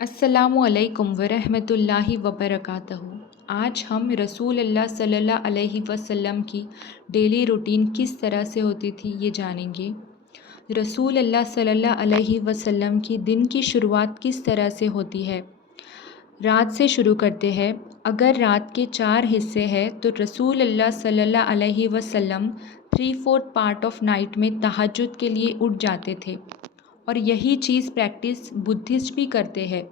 अस्सलामु अलैकुम वरहमतुल्लाहि वबरकातहू। आज हम रसूल अल्लाह सल्लल्लाहु अलैहि वसल्लम की डेली रूटीन किस तरह से होती थी ये जानेंगे। रसूल अल्लाह सल्लल्लाहु अलैहि वसल्लम की दिन की शुरुआत किस तरह से होती है। रात से शुरू करते हैं। अगर रात के 4 हिस्से हैं तो रसूल अल्लाह सल्लल्लाहु अलैहि वसल्लम 3/4 पार्ट ऑफ नाइट में तहज्जुद के लिए उठ जाते थे और यही चीज़ प्रैक्टिस बुद्धिस्ट भी करते हैं।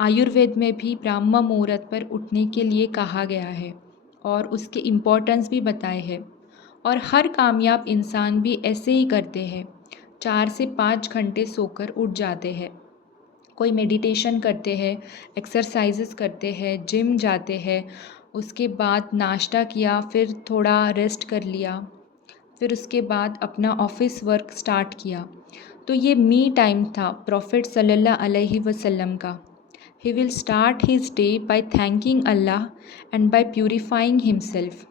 आयुर्वेद में भी ब्राह्म मुहूर्त पर उठने के लिए कहा गया है और उसके इम्पोर्टेंस भी बताए हैं। और हर कामयाब इंसान भी ऐसे ही करते हैं, 4 से 5 घंटे सोकर उठ जाते हैं। कोई मेडिटेशन करते हैं, एक्सरसाइजेस करते हैं, जिम जाते हैं, उसके बाद नाश्ता किया, फिर थोड़ा रेस्ट कर लिया, फिर उसके बाद अपना ऑफिस वर्क स्टार्ट किया। तो ये मी टाइम था प्रॉफिट सल्लल्लाहु अलैहि वसल्लम का। He will start his day by thanking Allah and by purifying himself.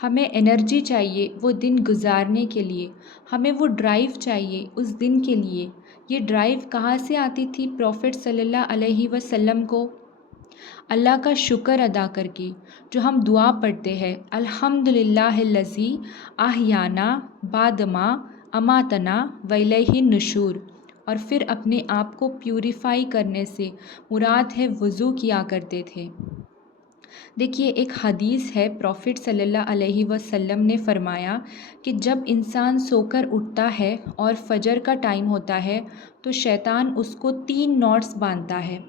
हमें एनर्जी चाहिए वो दिन गुजारने के लिए, हमें वो ड्राइव चाहिए उस दिन के लिए। ये ड्राइव कहाँ से आती थी प्रॉफिट सल्लल्लाहु अलैहि वसल्लम को? अल्लाह का शुक्र अदा करके। जो हम दुआ पढ़ते हैं, अल्हम्दुलिल्लाहिल्लज़ी अहयाना बादमा अमातना वइलैहि नुशूर, और फिर अपने आप को प्यूरिफाई करने से मुराद है वज़ू किया करते थे। देखिए, एक हदीस है, प्रॉफिट सल्लल्लाहु अलैहि वसल्लम ने फरमाया कि जब इंसान सोकर उठता है और फजर का टाइम होता है तो शैतान उसको 3 नॉट्स बांधता है।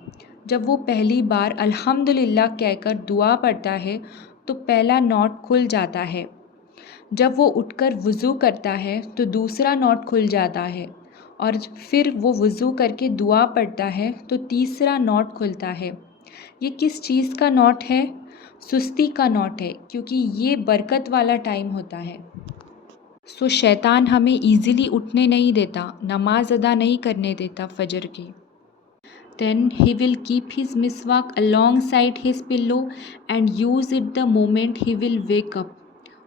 जब वो पहली बार अल्हम्दुलिल्लाह कहकर दुआ पढ़ता है तो पहला नॉट खुल जाता है। जब वो उठकर वज़ू करता है तो दूसरा नॉट खुल जाता है और फिर वो वज़ू करके दुआ पढ़ता है तो तीसरा नॉट खुलता है। ये किस चीज़ का नॉट है? सुस्ती का नॉट है, क्योंकि ये बरकत वाला टाइम होता है। सो शैतान हमें इजीली उठने नहीं देता, नमाज अदा नहीं करने देता फजर की। Then he will keep his मिसवाक alongside his pillow and use it the moment he will wake up.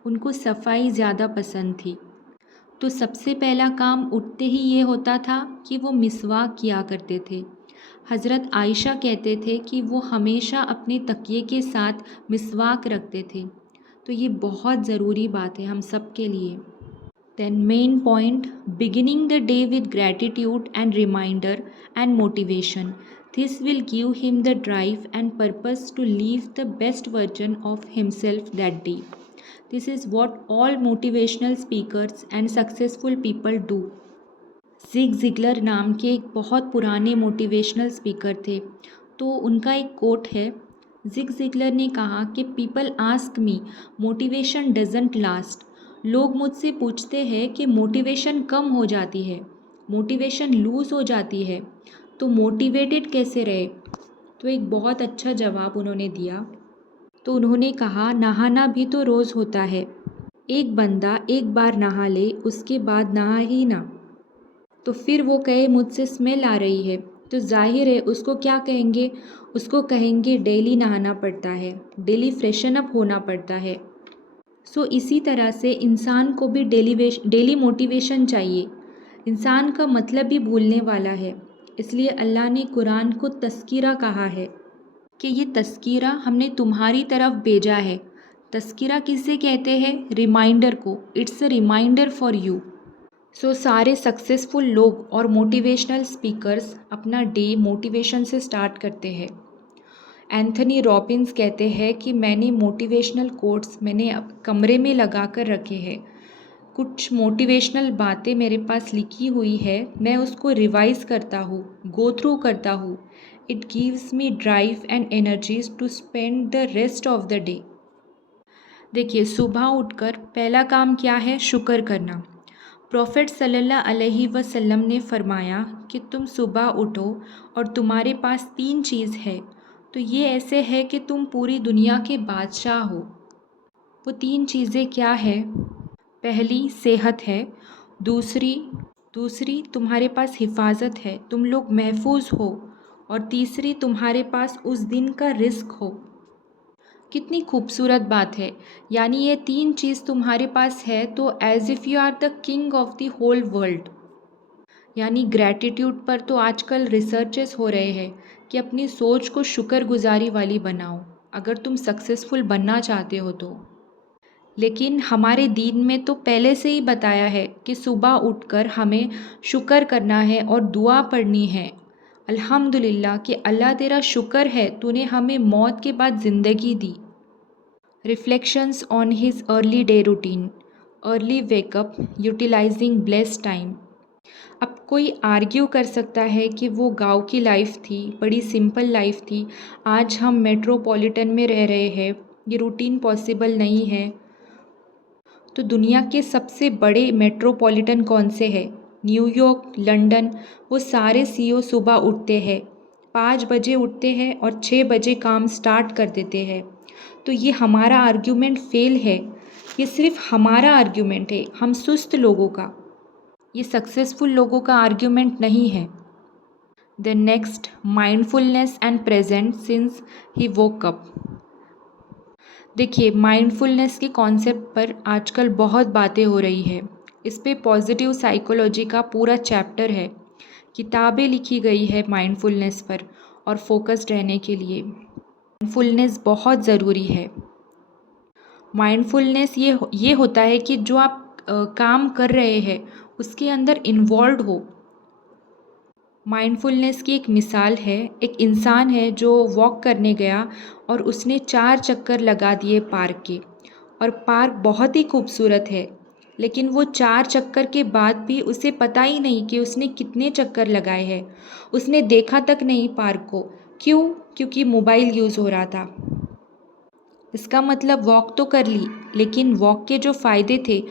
उनको सफाई ज़्यादा पसंद थी, तो सबसे पहला काम उठते ही ये होता था कि वो मिसवाक किया करते थे। हज़रत आयशा कहते थे कि वो हमेशा अपने तकिए के साथ मिसवाक रखते थे। तो ये बहुत ज़रूरी बात है हम सब के लिए। Then main point, beginning the day with gratitude and reminder and motivation. This will give him the drive and purpose to leave the best version of himself that day. This is what all motivational speakers and successful people do. Zig Ziglar नाम के एक बहुत पुराने motivational speaker थे, तो उनका एक coat है। ज़िग ज़िगलर ने कहा कि people ask me motivation doesn't last. लोग मुझसे पूछते हैं कि मोटिवेशन कम हो जाती है, मोटिवेशन लूज़ हो जाती है, तो मोटिवेटेड कैसे रहे? तो एक बहुत अच्छा जवाब उन्होंने दिया। तो उन्होंने कहा, नहाना भी तो रोज़ होता है। एक बंदा एक बार नहा ले, उसके बाद नहा ही ना, तो फिर वो कहे मुझसे स्मेल आ रही है, तो जाहिर है उसको क्या कहेंगे? उसको कहेंगे डेली नहाना पड़ता है, डेली फ्रेशन अप होना पड़ता है। सो इसी तरह से इंसान को भी डेली मोटिवेशन चाहिए। इंसान का मतलब भी भूलने वाला है, इसलिए अल्लाह ने कुरान को तस्कीरा कहा है कि ये तस्कीरा हमने तुम्हारी तरफ भेजा है। तस्कीरा किसे कहते हैं? रिमाइंडर को। It's a reminder for you. So सारे सक्सेसफुल लोग और मोटिवेशनल स्पीकर्स अपना डे मोटिवेशन से स्टार्ट करते हैं। एंथनी रॉबिन्स कहते हैं कि मैंने मोटिवेशनल कोट्स मैंने कमरे में लगा कर रखे हैं। कुछ मोटिवेशनल बातें मेरे पास लिखी हुई है, मैं उसको रिवाइज़ करता हूँ, गो थ्रू करता हूँ। It gives me drive and energies to spend the rest of the day. देखिए, सुबह उठकर पहला काम क्या है? शुक्र करना। प्रॉफिट सल्लल्लाहु अलैहि वसल्लम ने फरमाया कि तुम सुबह उठो और तुम्हारे पास 3 चीज़ है, तो ये ऐसे है कि तुम पूरी दुनिया के बादशाह हो। वो 3 चीज़ें क्या है? पहली सेहत है, दूसरी दूसरी तुम्हारे पास हिफाजत है, तुम लोग महफूज हो, और तीसरी तुम्हारे पास उस दिन का रिस्क हो। कितनी खूबसूरत बात है। यानी ये 3 चीज़ तुम्हारे पास है तो as if you are the king of the whole world. यानी ग्रैटिट्यूड पर तो आजकल रिसर्चेस हो रहे हैं कि अपनी सोच को शुक्रगुजारी वाली बनाओ अगर तुम सक्सेसफुल बनना चाहते हो तो। लेकिन हमारे दीन में तो पहले से ही बताया है कि सुबह उठकर हमें शुक्र करना है और दुआ पढ़नी है। अल्हम्दुलिल्लाह कि अल्लाह तेरा शुक्र है तूने हमें मौत के बाद ज़िंदगी दी। Reflections on his early day routine, early wake up, utilising blessed time. अब कोई आर्ग्यू कर सकता है कि वो गांव की लाइफ थी, बड़ी सिंपल लाइफ थी, आज हम मेट्रोपॉलिटन में रह रहे हैं, ये रूटीन पॉसिबल नहीं है। तो दुनिया के सबसे बड़े मेट्रोपॉलिटन कौन से हैं? न्यूयॉर्क, लंदन, वो सारे सीईओ सुबह उठते हैं, 5 बजे उठते हैं और 6 बजे काम स्टार्ट कर देते हैं। तो ये हमारा आर्ग्यूमेंट फेल है, ये सिर्फ हमारा आर्ग्यूमेंट है, हम सुस्त लोगों का, ये सक्सेसफुल लोगों का आर्ग्यूमेंट नहीं है। Then next, mindfulness and present since he woke up. देखिए, माइंडफुलनेस के कॉन्सेप्ट पर आजकल बहुत बातें हो रही है। इस पे पॉजिटिव साइकोलॉजी का पूरा चैप्टर है, किताबें लिखी गई है माइंडफुलनेस पर और फोकस्ड रहने के लिए। माइंडफुलनेस बहुत ज़रूरी है। माइंडफुलनेस ये होता है कि जो आप काम कर रहे हैं उसके अंदर इन्वॉल्व हो। माइंडफुलनेस की एक मिसाल है, एक इंसान है जो वॉक करने गया और उसने 4 चक्कर लगा दिए पार्क के, और पार्क बहुत ही खूबसूरत है, लेकिन वो 4 चक्कर के बाद भी उसे पता ही नहीं कि उसने कितने चक्कर लगाए हैं। उसने देखा तक नहीं पार्क को। क्यों? क्योंकि मोबाइल यूज़ हो रहा था। इसका मतलब वॉक तो कर ली, लेकिन वॉक के जो फ़ायदे थे,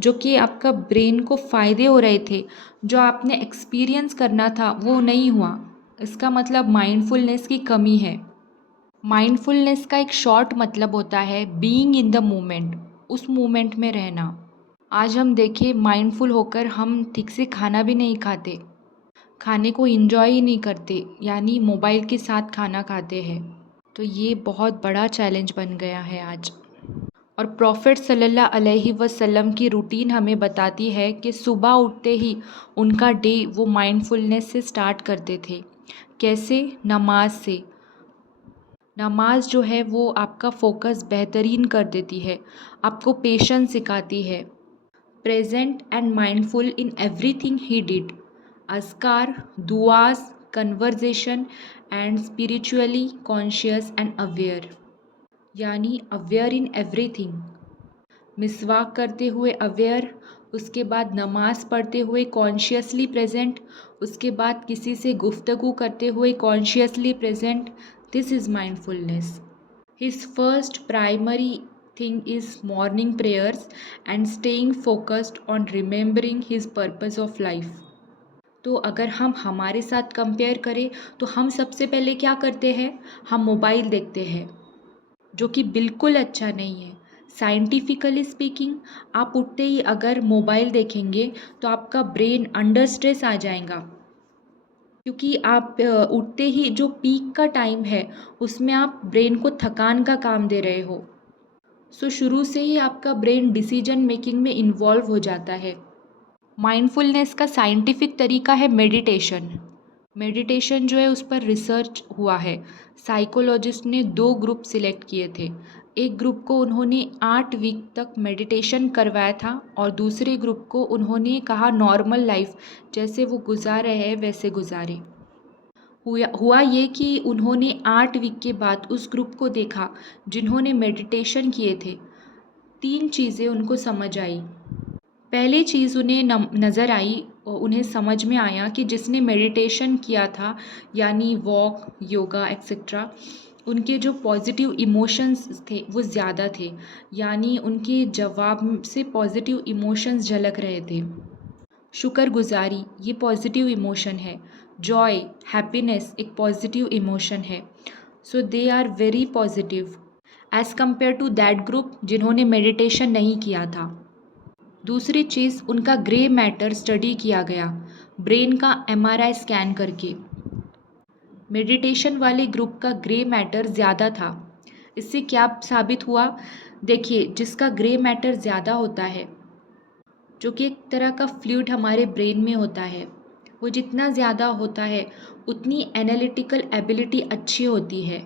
जो कि आपका ब्रेन को फ़ायदे हो रहे थे, जो आपने एक्सपीरियंस करना था, वो नहीं हुआ। इसका मतलब माइंडफुलनेस की कमी है। माइंडफुलनेस का एक शॉर्ट मतलब होता है बीइंग इन द मोमेंट, उस मोमेंट में रहना। आज हम देखें, माइंडफुल होकर हम ठीक से खाना भी नहीं खाते, खाने को एंजॉय ही नहीं करते, यानी मोबाइल के साथ खाना खाते हैं। तो ये बहुत बड़ा चैलेंज बन गया है आज। और प्रॉफिट सल्लल्लाहु अलैहि वसल्लम की रूटीन हमें बताती है कि सुबह उठते ही उनका डे वो माइंडफुलनेस से स्टार्ट करते थे। कैसे? नमाज से। नमाज जो है वो आपका फोकस बेहतरीन कर देती है, आपको पेशेंस सिखाती है। Present and mindful in everything he did, अज़कार, दुआस, conversation and spiritually conscious and aware, यानी अवेयर इन एवरीथिंग। मिसवाक करते हुए अवेयर, उसके बाद नमाज पढ़ते हुए कॉन्शियसली प्रेजेंट, उसके बाद किसी से गुफ्तगू करते हुए consciously present. This is mindfulness. His first primary thing is morning prayers and staying focused on remembering his purpose of life. तो अगर हम हमारे साथ कंपेयर करें तो हम सबसे पहले क्या करते हैं? हम मोबाइल देखते हैं, जो कि बिल्कुल अच्छा नहीं है। साइंटिफिकली स्पीकिंग, आप उठते ही अगर मोबाइल देखेंगे तो आपका ब्रेन अंडर स्ट्रेस आ जाएगा, क्योंकि आप उठते ही जो पीक का टाइम है उसमें आप ब्रेन को थकान का काम दे रहे हो। सो शुरू से ही आपका ब्रेन डिसीजन मेकिंग में इन्वॉल्व हो जाता है। माइंडफुलनेस का साइंटिफिक तरीका है मेडिटेशन। मेडिटेशन जो है उस पर रिसर्च हुआ है। साइकोलॉजिस्ट ने 2 ग्रुप सिलेक्ट किए थे। एक ग्रुप को उन्होंने 8 वीक तक मेडिटेशन करवाया था और दूसरे ग्रुप को उन्होंने कहा नॉर्मल लाइफ जैसे वो गुजार रहे हैं वैसे गुजारे। हुआ ये कि उन्होंने 8 वीक के बाद उस ग्रुप को देखा जिन्होंने मेडिटेशन किए थे। 3 चीज़ें उनको समझ आई। पहली चीज़ उन्हें नज़र आई और उन्हें समझ में आया कि जिसने मेडिटेशन किया था, यानी वॉक, योगा एक्सेट्रा, उनके जो पॉजिटिव इमोशंस थे वो ज़्यादा थे, यानी उनके जवाब से पॉजिटिव इमोशंस झलक रहे थे। शुक्रगुजारी ये पॉजिटिव इमोशन है। जॉय, हैप्पीनेस एक पॉजिटिव इमोशन है। So they are very positive as compare to that group जिन्होंने मेडिटेशन नहीं किया था। दूसरी चीज़, उनका ग्रे मैटर स्टडी किया गया ब्रेन का MRI स्कैन करके। मेडिटेशन वाले ग्रुप का ग्रे मैटर ज़्यादा था। इससे क्या साबित हुआ? देखिए, जिसका ग्रे मैटर ज़्यादा होता है, जो कि एक तरह का फ्लूइड हमारे ब्रेन में होता है, वो जितना ज़्यादा होता है उतनी एनालिटिकल एबिलिटी अच्छी होती है,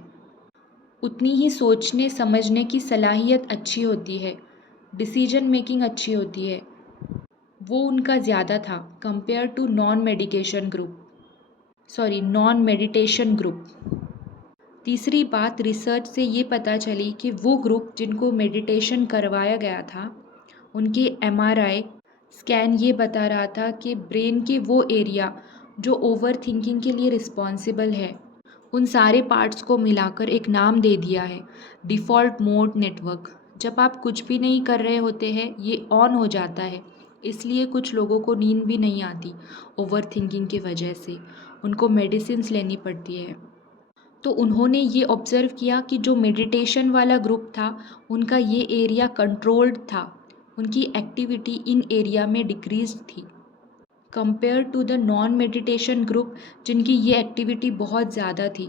उतनी ही सोचने समझने की सलाहियत अच्छी होती है, डिसीजन मेकिंग अच्छी होती है। वो उनका ज़्यादा था compare to non meditation group. तीसरी बात रिसर्च से ये पता चली कि वो ग्रुप जिनको मेडिटेशन करवाया गया था उनके एमआरआई स्कैन ये बता रहा था कि ब्रेन के वो एरिया जो ओवर थिंकिंग के लिए रिस्पॉन्सिबल है उन सारे पार्ट्स को मिलाकर एक नाम दे दिया है, डिफ़ॉल्ट मोड नेटवर्क। जब आप कुछ भी नहीं कर रहे होते हैं ये ऑन हो जाता है, इसलिए कुछ लोगों को नींद भी नहीं आती ओवर थिंकिंग की वजह से, उनको मेडिसिन्स लेनी पड़ती है। तो उन्होंने ये ऑब्ज़र्व किया कि जो मेडिटेशन वाला ग्रुप था उनका ये एरिया कंट्रोल्ड था, उनकी एक्टिविटी इन एरिया में डिक्रीज थी compare to the non meditation group जिनकी ये एक्टिविटी बहुत ज़्यादा थी।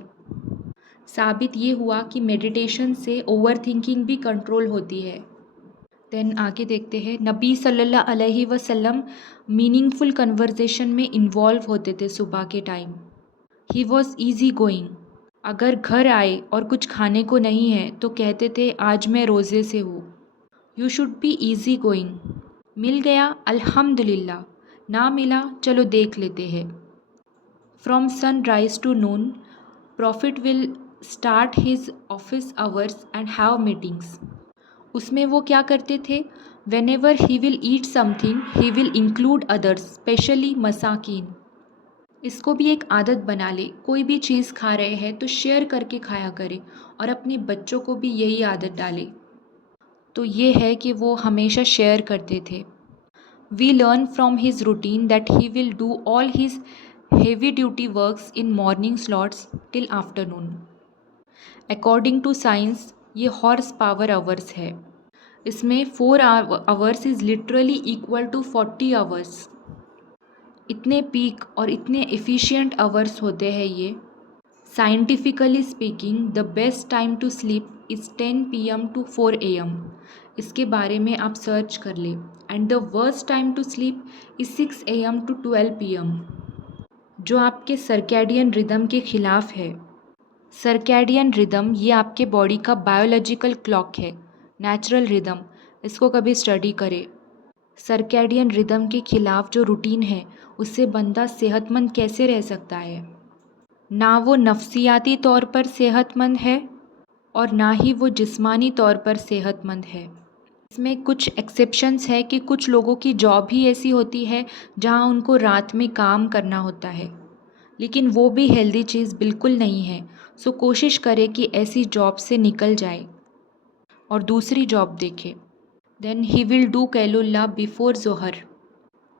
साबित ये हुआ कि मेडिटेशन से ओवर थिंकिंग भी कंट्रोल होती है। देन आगे देखते हैं, नबी सल्लल्लाहु अलैहि वसल्लम मीनिंगफुल कन्वर्सेशन में इन्वॉल्व होते थे सुबह के time. He was easy going. अगर घर आए और कुछ खाने को नहीं है तो कहते थे आज मैं रोज़े से हूँ। You should be easy going. मिल गया अल्हम्दुलिल्लाह, ना मिला चलो देख लेते हैं। From sunrise to noon prophet will start his office hours and have meetings. उसमें वो क्या करते थे, whenever he will eat something he will include others specially मसाकिन। इसको भी एक आदत बना ले, कोई भी चीज़ खा रहे हैं तो शेयर करके खाया करे और अपने बच्चों को भी यही आदत डाले। तो ये है कि वो हमेशा शेयर करते थे। We learn from his routine that he will do all his heavy duty works in morning slots till afternoon. According to science ये हॉर्स पावर आवर्स है। इसमें 4 hours is literally equal to 40 hours. इतने peak और इतने efficient hours होते हैं ये। Scientifically speaking the best time to sleep is 10 PM to 4 AM। इसके बारे में आप सर्च कर ले। And the worst time to sleep is 6 AM to 12 PM, जो आपके सर्कैडियन रिदम के खिलाफ है। सर्कैडियन रिदम ये आपके बॉडी का बायोलॉजिकल क्लॉक है, नेचुरल रिदम। इसको कभी स्टडी करें। सर्कैडियन रिदम के खिलाफ जो रूटीन है उससे बंदा सेहतमंद कैसे रह सकता है। ना वो नफ्सियाती तौर पर सेहतमंद है और ना ही वो जिस्मानी तौर पर सेहतमंद है। इसमें कुछ एक्सेप्शंस है कि कुछ लोगों की जॉब ही ऐसी होती है जहां उनको रात में काम करना होता है, लेकिन वो भी हेल्दी चीज़ बिल्कुल नहीं है। सो कोशिश करें कि ऐसी जॉब से निकल जाए और दूसरी जॉब देखें। देन ही विल डू कैलुल्ला बिफोर ज़ोहर।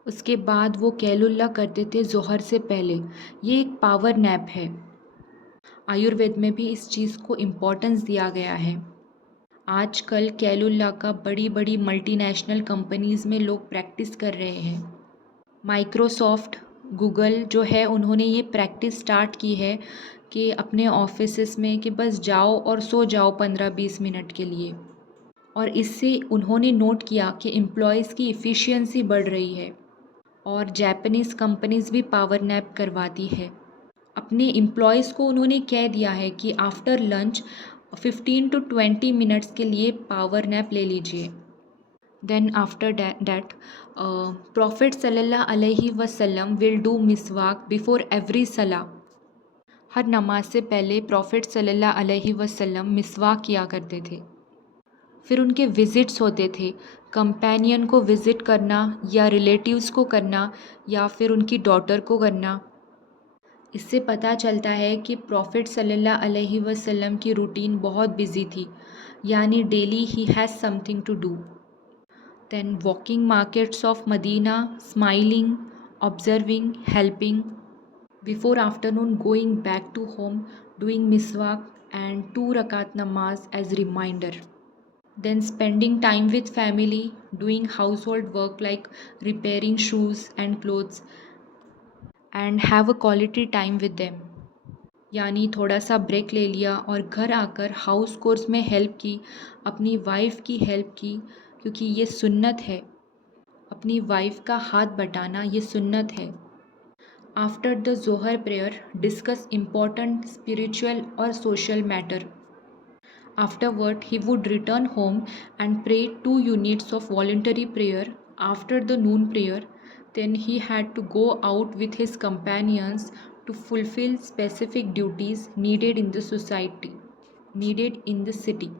उसके बाद वो कैलुल्ला करते थे ज़ोहर से पहले। ये एक पावर नैप है। आयुर्वेद में भी इस चीज़ को इम्पोर्टेंस दिया गया है। आजकल कैलुल्ला का बड़ी बड़ी मल्टीनेशनल कंपनीज़ में लोग प्रैक्टिस कर रहे हैं। माइक्रोसॉफ्ट, गूगल जो है उन्होंने ये प्रैक्टिस स्टार्ट की है कि अपने ऑफिसेस में कि बस जाओ और सो जाओ 15-20 मिनट के लिए। और इससे उन्होंने नोट किया कि एम्प्लॉयज़ की एफिशिएंसी बढ़ रही है। और जापानीज़ कंपनीज़ भी पावर नैप करवाती है। अपने एम्प्लॉयज़ को उन्होंने कह दिया है कि आफ्टर लंच 15 to 20 मिनट्स के लिए पावर नैप ले लीजिए। देन आफ्टर दैट प्रॉफिट सल्लल्लाहु अलैहि वसल्लम विल डू मिसवाक बिफोर एवरी सला। हर नमाज से पहले प्रॉफिट सल्लल्लाहु अलैहि वसल्लम मिसवाक किया करते थे। फिर उनके विज़िट्स होते थे, कंपेनियन को विज़िट करना या रिलेटिव्स को करना या फिर उनकी डॉटर को करना। इससे पता चलता है कि प्रॉफिट सल्लल्लाहु अलैहि वसल्लम की रूटीन बहुत बिजी थी, यानी daily he has something to do. Then walking markets of Medina, smiling, observing, helping. Before afternoon going back to home, doing मिसवाक एंड 2 रकात नमाज as reminder. Then spending time with family, doing household work like repairing shoes and clothes and have a quality time with them। यानी थोड़ा सा break ले लिया और घर आकर हाउस कोर्स में हेल्प की, अपनी वाइफ की हेल्प की, क्योंकि ये सुन्नत है। अपनी वाइफ का हाथ बटाना ये सुन्नत है। After the Zohar prayer, discuss important spiritual or social matter. Afterward, he would return home and pray 2 units of voluntary prayer after the noon prayer. Then he had to go out with his companions to fulfill specific duties needed in the society, needed in the city,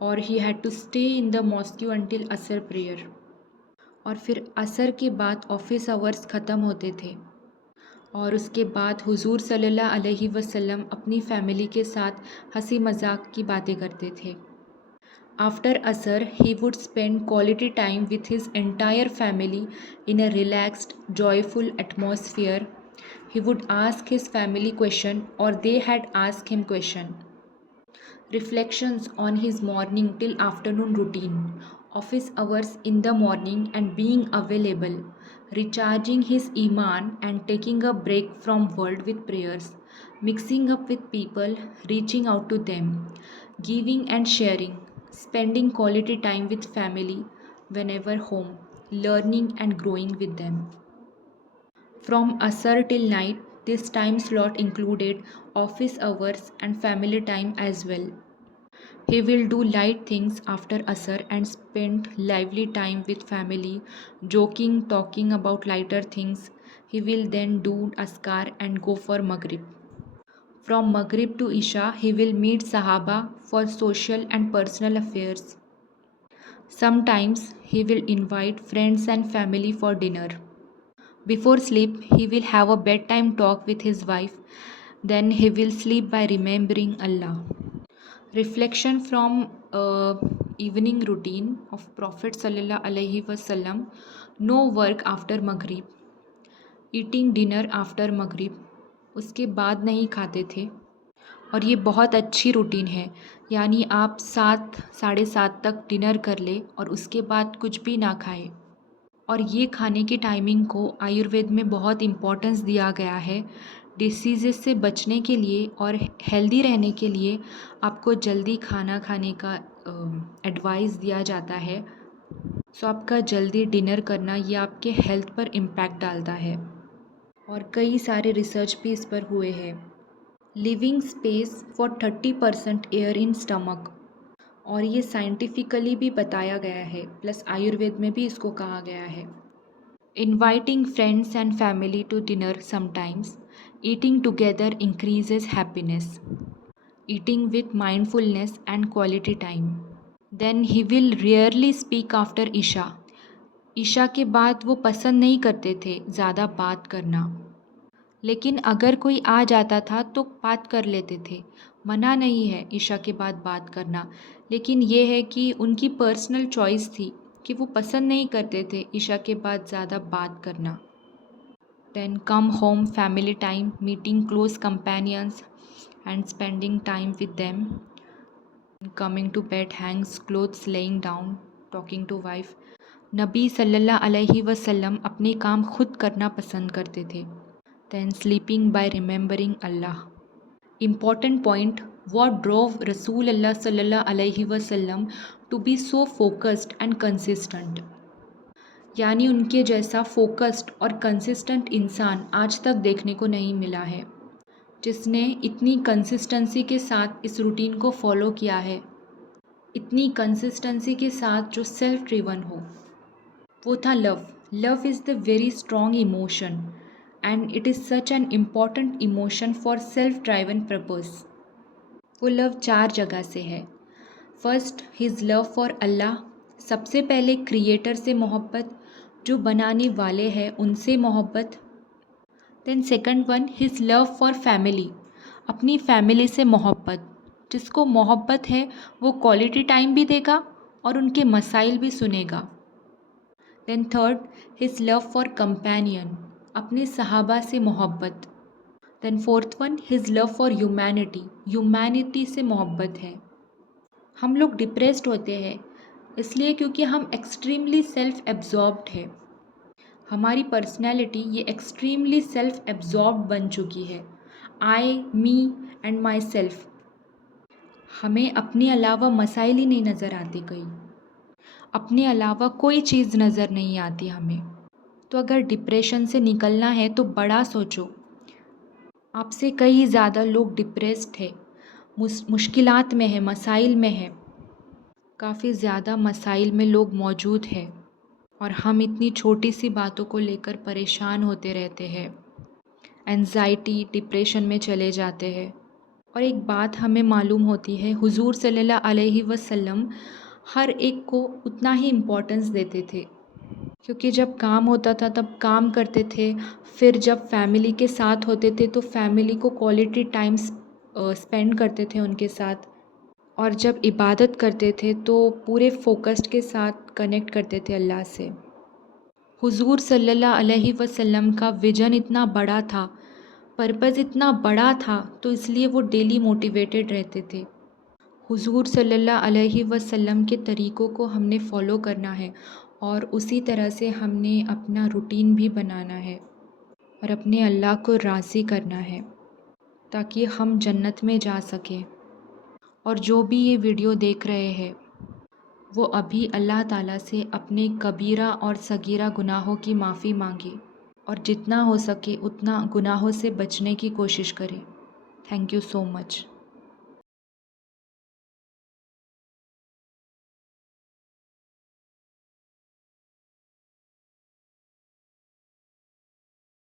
और he had to stay in the mosque until असर prayer. और फिर असर के बाद office hours ख़त्म होते थे और उसके बाद हुजूर सल्लल्लाहु अलैहि वसल्लम अपनी फैमिली के साथ हंसी मजाक की बातें करते थे. After Asr, he would spend quality time with his entire family in a relaxed, joyful atmosphere. He would ask his family question or they had asked him question. Reflections on his morning till afternoon routine, office hours in the morning and being available, recharging his iman and taking a break from world with prayers, mixing up with people, reaching out to them, giving and sharing, spending quality time with family whenever home, learning and growing with them. From Asr till night, this time slot included office hours and family time as well. He will do light things after Asr and spend lively time with family, joking, talking about lighter things. He will then do Askar and go for Maghrib. From Maghrib to Isha, he will meet Sahaba for social and personal affairs. Sometimes he will invite friends and family for dinner. Before sleep, he will have a bedtime talk with his wife. Then he will sleep by remembering Allah. Reflection from evening routine of Prophet Sallallahu Alaihi Wasallam. No work after Maghrib. Eating dinner after Maghrib. उसके बाद नहीं खाते थे और ये बहुत अच्छी routine है. यानी आप 7 साढ़े 7 तक डिनर कर ले और उसके बाद कुछ भी ना खाए. और ये खाने की टाइमिंग को आयुर्वेद में बहुत इम्पोर्टेंस दिया गया है. डिसीज़ेस से बचने के लिए और हेल्दी रहने के लिए आपको जल्दी खाना खाने का एडवाइस दिया जाता है. सो आपका जल्दी डिनर करना ये आपके हेल्थ पर इम्पैक्ट डालता है और कई सारे रिसर्च भी इस पर हुए हैं. Living space for 30% air in stomach, और ये साइंटिफिकली भी बताया गया है, प्लस आयुर्वेद में भी इसको कहा गया है. Inviting friends and family to dinner sometimes. Eating together increases happiness. Eating with mindfulness and quality time. Then he will rarely speak after ईशा. ईशा के बाद वो पसंद नहीं करते थे ज़्यादा बात करना, लेकिन अगर कोई आ जाता था तो बात कर लेते थे. मना नहीं है ईशा के बाद बात करना, लेकिन ये है कि उनकी पर्सनल चॉइस थी कि वो पसंद नहीं करते थे ईशा के बाद ज़्यादा बात करना. Then come home family time, meeting close companions and spending time with them. Coming to bed, hangs clothes, laying down, talking to wife. नबी सल्लल्लाहु अलैहि वसल्लम अपने काम खुद करना पसंद करते थे. Then sleeping by remembering Allah. Important point, what drove Rasulullah sallallahu alaihi wasallam to be so focused and consistent. यानी उनके जैसा फोकस्ड और कंसिस्टेंट इंसान आज तक देखने को नहीं मिला है, जिसने इतनी कंसिस्टेंसी के साथ इस रूटीन को फॉलो किया है, इतनी कंसिस्टेंसी के साथ जो सेल्फ ड्रिवन हो. वो था love. Love is the very strong emotion and it is such an important emotion for self driven purpose. वो लव 4 जगह से है. फर्स्ट, हिज लव फॉर अल्लाह. सबसे पहले क्रिएटर से मोहब्बत, जो बनाने वाले हैं उनसे मोहब्बत. Then second one, his love for family. अपनी फैमिली से मोहब्बत. जिसको मोहब्बत है वो क्वालिटी टाइम भी देगा और उनके मसाइल भी सुनेगा. Then third, his love for companion. अपने सहाबा से मोहब्बत. Then fourth one, his love for humanity. Humanity से मोहब्बत है. हम लोग डिप्रेस्ड होते हैं इसलिए क्योंकि हम एक्सट्रीमली सेल्फ एब्जॉर्ब्ड है. हमारी पर्सनैलिटी ये एक्सट्रीमली सेल्फ एब्जॉर्ब्ड बन चुकी है. आई, मी एंड माई सेल्फ. हमें अपने अलावा मसाइल ही नहीं नज़र आते. कहीं अपने अलावा कोई चीज़ नज़र नहीं आती हमें. तो अगर डिप्रेशन से निकलना है तो बड़ा सोचो। आपसे कई ज़्यादा लोग डिप्रेस्ड है, मुश्किलात में है, मसाइल में है। काफ़ी ज़्यादा मसाइल में लोग मौजूद हैं और हम इतनी छोटी सी बातों को लेकर परेशान होते रहते हैं, एंजाइटी डिप्रेशन में चले जाते हैं। और एक बात हमें मालूम होती है, हुजूर सल्लल्लाहु अलैहि वसल्लम हर एक को उतना ही इम्पोर्टेंस देते थे, क्योंकि जब काम होता था तब काम करते थे, फिर जब फैमिली के साथ होते थे तो फैमिली को क्वालिटी टाइम स्पेंड करते थे उनके साथ, और जब इबादत करते थे तो पूरे फोकस्ड के साथ कनेक्ट करते थे अल्लाह से। हुजूर सल्लल्लाहु अलैहि वसल्लम का विजन इतना बड़ा था, पर्पज़ इतना बड़ा था, तो इसलिए वो डेली मोटिवेटेड रहते थे। हुजूर सल्लल्लाहु अलैहि वसल्लम के तरीक़ों को हमने फ़ॉलो करना है और उसी तरह से हमने अपना रूटीन भी बनाना है और अपने अल्लाह को राज़ी करना है, ताकि हम जन्नत में जा सकें। और जो भी ये वीडियो देख रहे हैं, वो अभी अल्लाह ताला से अपने कबीरा और सगीरा गुनाहों की माफ़ी मांगे और जितना हो सके उतना गुनाहों से बचने की कोशिश करें। Thank you so much.